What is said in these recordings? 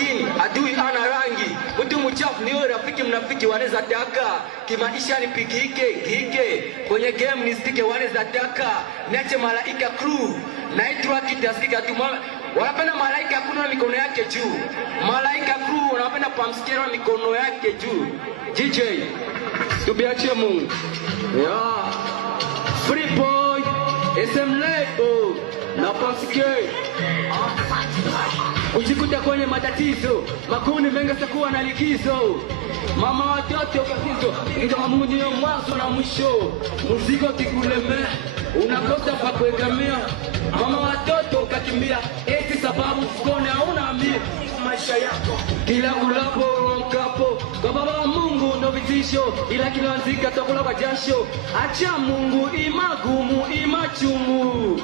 Adui ana rangi, mtu mchafu ni wewe, rafiki mnafiki wanaweza taka, kimaisha ni pikike, kwenye game ni stike wanaweza taka, niache malaika crew, naitwa kitasikika tu wanapenda malaika crew na mikono yake juu, malaika crew wanapenda pamsikero na mikono yake juu. DJ, tubiachie Mungu. Yeah. Free boy, SM Lebo, na pamsikero. Ujikuta kwenye matatizo, makundi mengi sakuwa na likizo. Mama watoto kakizo, kama Mungu ndio mwanzo na mwisho. Muziki kikulemea, unakosa pa kuegamia. Mama watoto ukakimbia, eti sababu fukoni hauna mia. Maisha yako kila ulapo mkapo, kwa baba Mungu ndo vitisho, ila kilanzika tokula kwa jasho. Acha Mungu imagumu imachumu,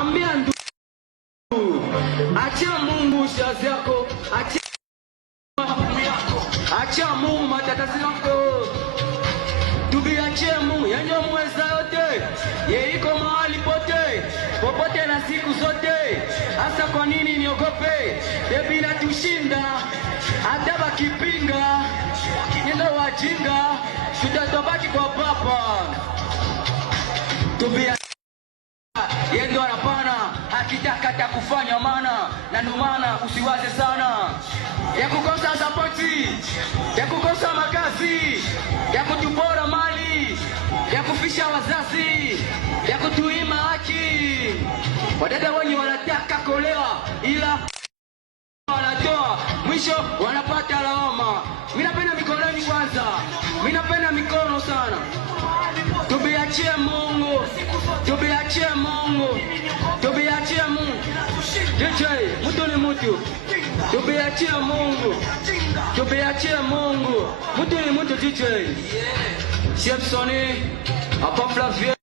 ambia ndu acha Mungu shazi yako, acha Mungu matatizo yako, tubiachie Mungu yenye mweza yote, yeye iko mahali popote na siku zote. Hasa kwa nini niogope? Debi na tushinda, hata bakipinga nenda wajinga, tutatobaki kwa papa. Tubia yeye ndo anapana, akitaka kufanya maana, na ndo maana usiwaze sana ya kukosa sapoti, ya kukosa makazi, ya kutupora mali, ya kufisha wazazi, ya kutuima haki. Wadada wenye wanataka kolewa, ila wanatoa mwisho wanapata lawama. Mimi napenda mikononi kwanza, mimi napenda mikono sana. Tubiachie Mungu, tubiachie Mungu, tubiachie Mungu. DJ, mtu ni mtu, tubiachie Mungu, tubiachie Mungu. Mtu ni mtu. DJ Chef Sonny, hapa Flavie.